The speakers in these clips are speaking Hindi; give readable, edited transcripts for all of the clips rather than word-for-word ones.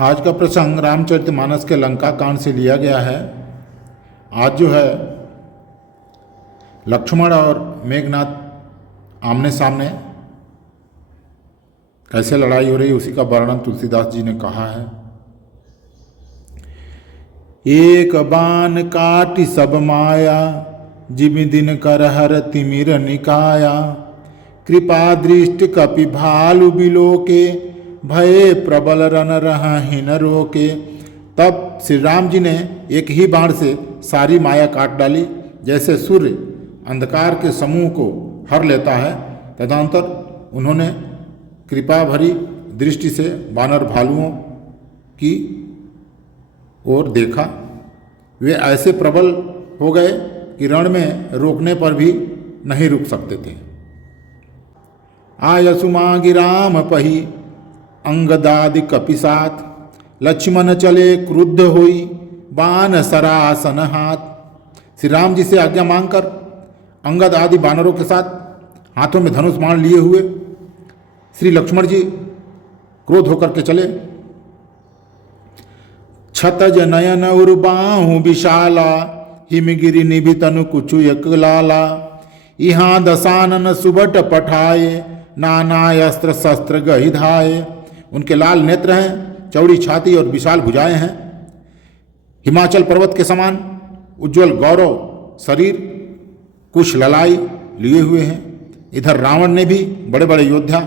आज का प्रसंग रामचरितमानस के लंका कांड से लिया गया है। आज जो है लक्ष्मण और मेघनाथ आमने सामने कैसे लड़ाई हो रही उसी का वर्णन तुलसीदास जी ने कहा है। एक बाण काटि सब माया, जिमि दिन कर हर तिमिर निकाया। कृपा दृष्टि कपि भालु बिलोके, भये प्रबल रन रहिन रोके। तब श्री राम जी ने एक ही बाण से सारी माया काट डाली। जैसे सूर्य अंधकार के समूह को हर लेता है, तदनंतर उन्होंने कृपा भरी दृष्टि से वानर भालुओं की ओर देखा। वे ऐसे प्रबल हो गए कि रण में रोकने पर भी नहीं रुक सकते थे। आयसुमा गिराम पही, अंगदादि कपिसात। लक्ष्मण चले क्रुद्ध होई, बाण सरासन हाथ। श्री राम जी से आज्ञा मांगकर अंगद आदि बानरों के साथ हाथों में धनुष बाण लिए हुए श्री लक्ष्मण जी क्रोध होकर के चले। छतज नयन उर्बाहु विशाला, हिमगिरि निभितनु कुचु एक लाला। यहाँ दशानन सुबट पठाए, नाना अस्त्र शस्त्र गहि धाये। उनके लाल नेत्र हैं, चौड़ी छाती और विशाल भुजाएं हैं। हिमाचल पर्वत के समान उज्ज्वल गौरव शरीर, कुश ललाई लिए हुए हैं। इधर रावण ने भी बड़े बड़े योद्धा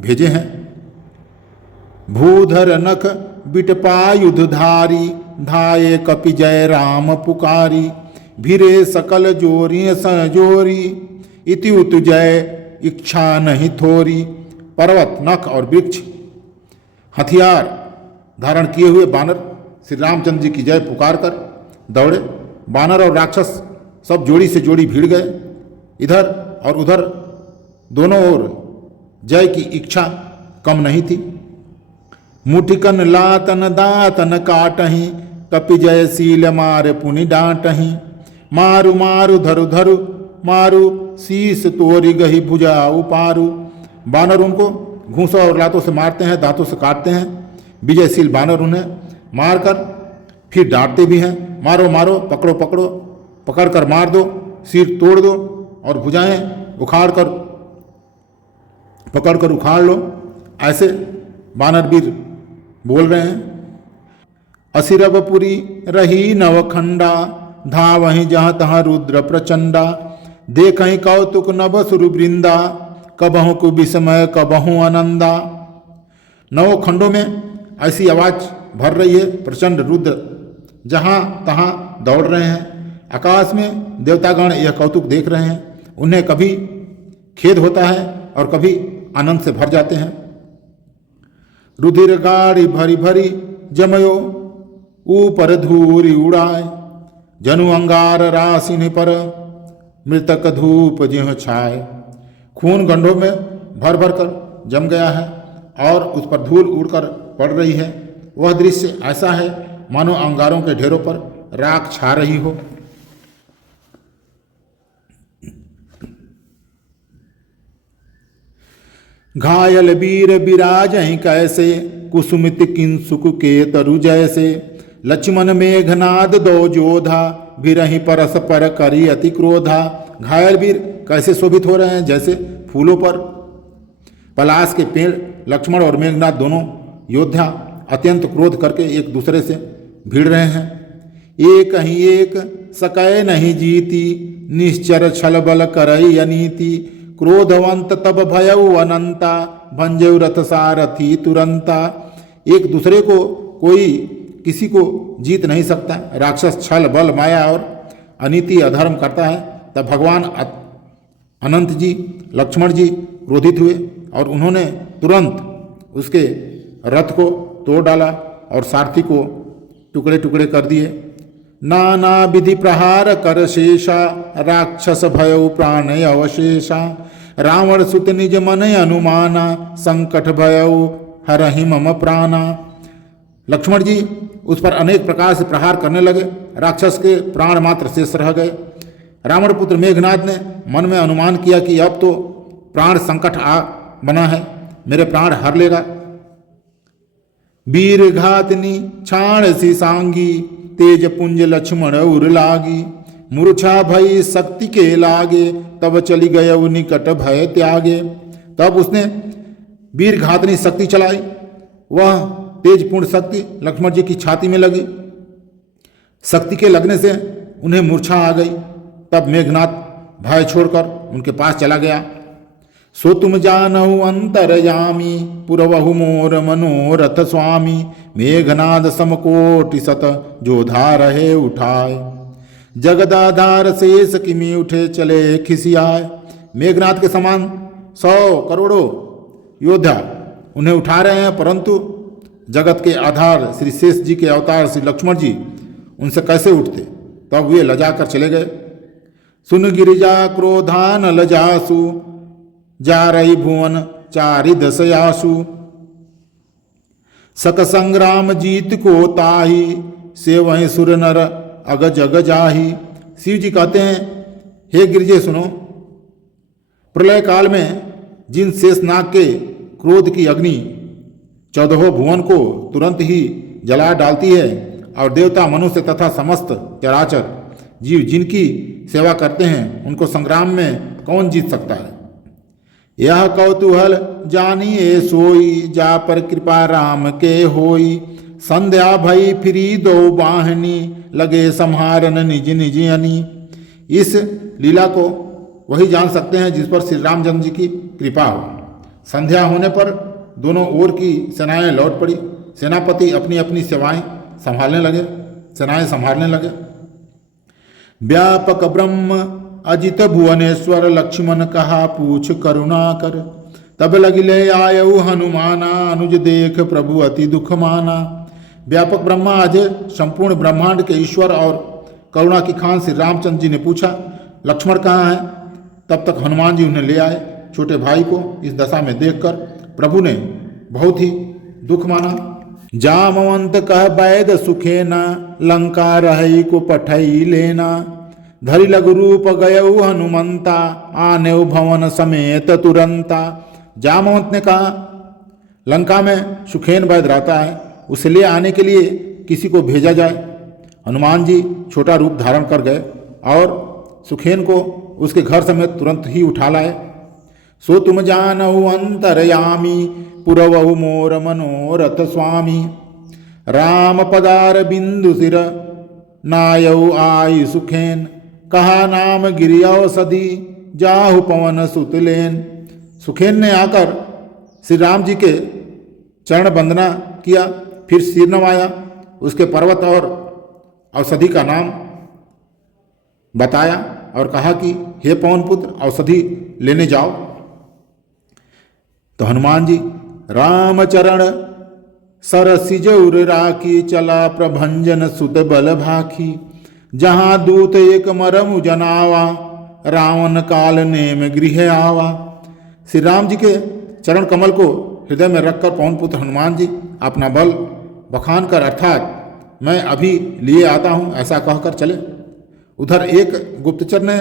भेजे हैं। भूधर नख बिटपायुधधारी, धाये कपि जय राम पुकारी। भिरे सकल जोरी संजोरी, इति उतु जय इच्छा नहीं थोरी। पर्वत, नख और वृक्ष, हथियार धारण किए हुए बानर श्री रामचंद्र जी की जय पुकार कर दौड़े। बानर और राक्षस सब जोड़ी से जोड़ी भीड़ गए। इधर और उधर दोनों ओर जय की इच्छा कम नहीं थी। मुठिकन लातन दातन काटही, कपि जयशील मार पुनि डांटही। मारु मारु धरु धरु मारु, शीस तोरी गही भुजा उपारू। बानर उनको घूंसों और लातों से मारते हैं, दांतों से काटते हैं। विजयशील बानर उन्हें मारकर फिर डांटते भी हैं। मारो मारो, पकड़ो पकड़ो, पकड़ कर मार दो, सिर तोड़ दो और भुजाएं पकड़ कर उखाड़ लो। ऐसे बानर वीर बोल रहे हैं। असिरवपुरी रही नवखंडा, धावहि जहाँ तहाँ रुद्र प्रचंडा। देखहि कौतुक नभ सुरु वृंदा, कबहु को विस्मय कबहु आनंदा। नौ खंडों में ऐसी आवाज भर रही है। प्रचंड रुद्र जहाँ तहाँ दौड़ रहे हैं। आकाश में देवतागण यह कौतुक देख रहे हैं। उन्हें कभी खेद होता है और कभी आनंद से भर जाते हैं। रुधिर गाड़ी भरी भरी जमयो, ऊपर धूरी उड़ाए। जनु अंगार रासिन पर, मृतक धूप जिह छाए। खून गंढों में भर भर कर जम गया है और उस पर धूल उड़कर पड़ रही है। वह दृश्य ऐसा है मानो अंगारों के ढेरों पर राख छा रही हो। घायल वीर बिराजहि कैसे, कुसुमित किंसुक के तरु जैसे। लक्ष्मण मेघनाद दो जोधा, भिरहि परस्पर करी अति क्रोधा। घायल वीर कैसे शोभित हो रहे हैं, जैसे फूलों पर पलाश के पेड़। लक्ष्मण और मेघनाथ दोनों योद्धा अत्यंत क्रोध करके एक दूसरे से भिड़ रहे हैं। एक ही एक सकै नहीं जीती, निश्चर छल बल करई अनीति। क्रोधवंत तब भयउ अनंता, भंजउ रथ सारथी तुरंता। एक दूसरे को कोई किसी को जीत नहीं सकता। राक्षस छल बल माया और अनीति अधर्म करता है। तब भगवान अनंत जी लक्ष्मण जी क्रोधित हुए और उन्होंने तुरंत उसके रथ को तोड़ डाला और सारथी को टुकड़े टुकड़े कर दिए। नाना विधि प्रहार कर शेषा, राक्षस भयउ प्राण अवशेषा। रावण सुत निज मन अनुमाना, संकट भयउ हरहि मम प्राणा। लक्ष्मण जी उस पर अनेक प्रकार से प्रहार करने लगे। राक्षस के प्राण मात्र शेष रह गए। रावण पुत्र मेघनाद ने मन में अनुमान किया कि अब तो प्राण संकट आ बना है, मेरे प्राण हर लेगा। वीर घातनी छाण सी सांगी, तेज पुंज लक्ष्मण उर लागी। मूर्छा भई शक्ति के लागे, तब चली गय निकट भय त्यागे। तब उसने वीर घातनी शक्ति चलाई, वह तेज पूर्ण शक्ति लक्ष्मण जी की छाती में लगी। शक्ति के लगने से उन्हें मूर्छा आ गई। तब मेघनाथ भय छोड़कर उनके पास चला गया। सो तुम जानहु अंतरयामी, पुरवहु मोर मनोरथ स्वामी। मेघनाद समकोटि सत, जो धार है उठाए। जगदाधार शेष किमी, उठे चले खिसियाए। मेघनाथ के समान 100 करोड़ों योद्धा उन्हें उठा रहे हैं, परंतु जगत के आधार श्री शेष जी के अवतार श्री लक्ष्मण जी उनसे कैसे उठते। तब वे लजा कर चले गए। सुन गिरिजा क्रोधान लजासु, जा रही भुवन चारि दशयासु। सक संग्राम जीत को ताही, से वहीं सुर नर अग जग जाही। शिव जी कहते हैं, हे गिरिजे सुनो, प्रलय काल में जिन शेषनाग के क्रोध की अग्नि 14 भुवन को तुरंत ही जला डालती है, और देवता मनुष्य तथा समस्त चराचर जीव जिनकी सेवा करते हैं, उनको संग्राम में कौन जीत सकता है। यह कौतूहल जानिए सोई, जा पर कृपा राम के होई। संध्या भई फिरी दो बाहनी, लगे संहारन निज निज अनी। इस लीला को वही जान सकते हैं जिस पर श्री रामचंद्र जी की कृपा हो। संध्या होने पर दोनों ओर की सेनाएं लौट पड़ी। सेनापति अपनी अपनी सेनाएं संभालने लगे। व्यापक ब्रह्म अजित भुवनेश्वर, लक्ष्मण कहा पूछ करुणा कर। तब लगिले आयु हनुमाना, अनुज देख प्रभु अति दुख माना। व्यापक ब्रह्मा अजय संपूर्ण ब्रह्मांड के ईश्वर और करुणा की खान श्री रामचंद्र जी ने पूछा, लक्ष्मण कहाँ है। तब तक हनुमान जी उन्हें ले आए। छोटे भाई को इस दशा में देखकर प्रभु ने बहुत ही दुख माना। जामवंत कह वैद सुखेना, लंका रही को पठई लेना। धरि लघु रूप गयऊ हनुमंता, आने भवन समेत तुरंता। जामवंत ने कहा, लंका में सुखेन वैद रहता है, उसे ले आने के लिए किसी को भेजा जाए। हनुमान जी छोटा रूप धारण कर गए और सुखेन को उसके घर समेत तुरंत ही उठा लाए। सो तुम जानहु अंतरयामी, पुरवहु मोर मनोरथ स्वामी। राम पदार बिंदु सिर, नायऊ आई सुखेन। कहा नाम गिरि औषधि, जाहु पवन सुतलेन। सुखेन ने आकर श्री राम जी के चरण वंदना किया, फिर सिर नवाया, उसके पर्वत और औषधि का नाम बताया और कहा कि हे पवन पुत्र, औषधि लेने जाओ। तो हनुमान जी रामचरण सरसिज उर राखी, चला प्रभंजन सुत बल भाखी। जहाँ दूत एक मरमु जनावा, रावण काल नेम गृह आवा। श्री राम जी के चरण कमल को हृदय में रखकर पवन पुत्र हनुमान जी अपना बल बखान कर, अर्थात मैं अभी लिए आता हूँ, ऐसा कहकर चले। उधर एक गुप्तचर ने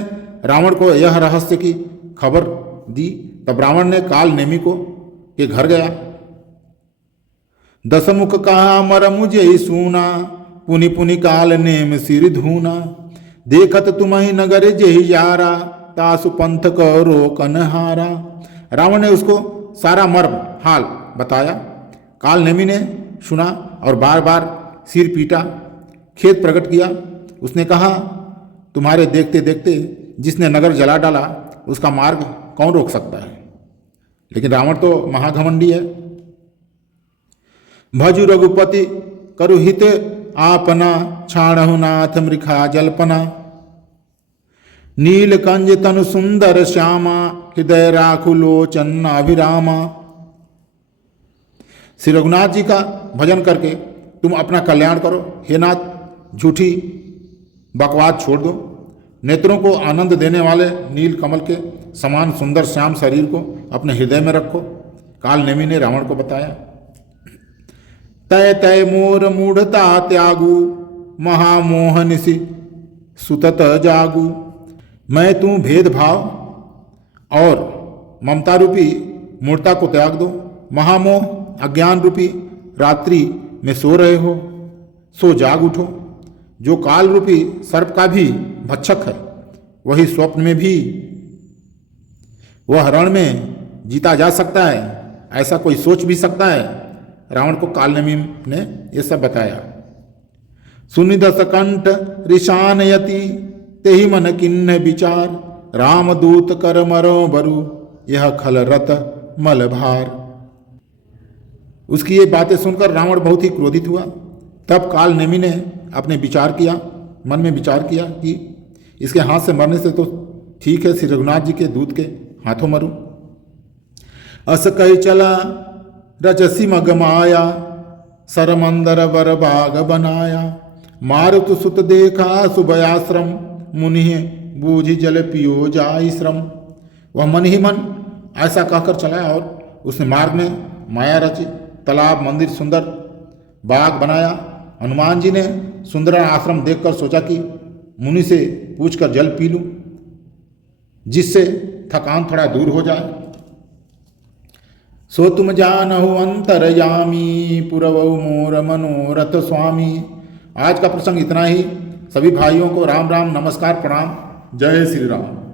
रावण को यह रहस्य की खबर दी। तब रावण ने काल नेमी को के घर गया। दसमुख कहा मर मुझे सूना, पुनि पुनि काल नेम सिर धूना। देखत तुम्हि नगर जेहि यारा, तासु पंथ करो कनहारा। रावण ने उसको सारा मर्म हाल बताया। काल नेमी ने सुना और बार बार सिर पीटा, खेद प्रकट किया। उसने कहा, तुम्हारे देखते देखते जिसने नगर जला डाला, उसका मार्ग कौन रोक सकता है। लेकिन रावण तो महाघमंडी है। भजु रघुपति करु हित आपना, छाणहु नाथ मृखा जल्पना। नीलकंज तनु सुंदर श्यामा, हृदय राखु लोचन अभिरामा। श्री रघुनाथ जी का भजन करके तुम अपना कल्याण करो। हे नाथ, झूठी बकवाद छोड़ दो। नेत्रों को आनंद देने वाले नील कमल के समान सुंदर श्याम शरीर को अपने हृदय में रखो। काल नेमी ने रावण को बताया। तय तय मोर मूढ़ता त्यागू, महामोहनिसी सुतत जागू। मैं तू भेदभाव और ममता रूपी मूर्ता को त्याग दो। महामोह अज्ञान रूपी रात्रि में सो रहे हो, सो जाग उठो। जो काल रूपी सर्प का भी भक्षक है, वही स्वप्न में भी वह रण में जीता जा सकता है, ऐसा कोई सोच भी सकता है। रावण को कालनेमी ने यह सब बताया। सुनि दस कंठ ऋषानयति, तेहि मन किन्न विचार, रामदूत कर मरो बरु, यह खल रत मल भार। उसकी ये बातें सुनकर रावण बहुत ही क्रोधित हुआ। तब कालनेमी ने अपने विचार किया, मन में विचार किया कि इसके हाथ से मरने से तो ठीक है, श्री रघुनाथ जी के दूत के हाथों मरूं। अस कही चला रजसी मग माया, सरमंदर वर बाग बनाया, मारुत सुत देखा सुभयाश्रम, मुनि बूझी जल पियो जाई श्रम। वह मन ही मन ऐसा कहकर चला और उसने मार्ग में माया रची, तालाब, मंदिर, सुंदर बाग बनाया। हनुमान जी ने सुंदर आश्रम देखकर सोचा कि मुनि से पूछकर जल पी लूं, जिससे थकान थोड़ा दूर हो जाए। सो तुम जानहु अंतरयामी, पुरवऊ मोर मनोरथ स्वामी। आज का प्रसंग इतना ही। सभी भाइयों को राम राम, नमस्कार, प्रणाम। जय श्री राम।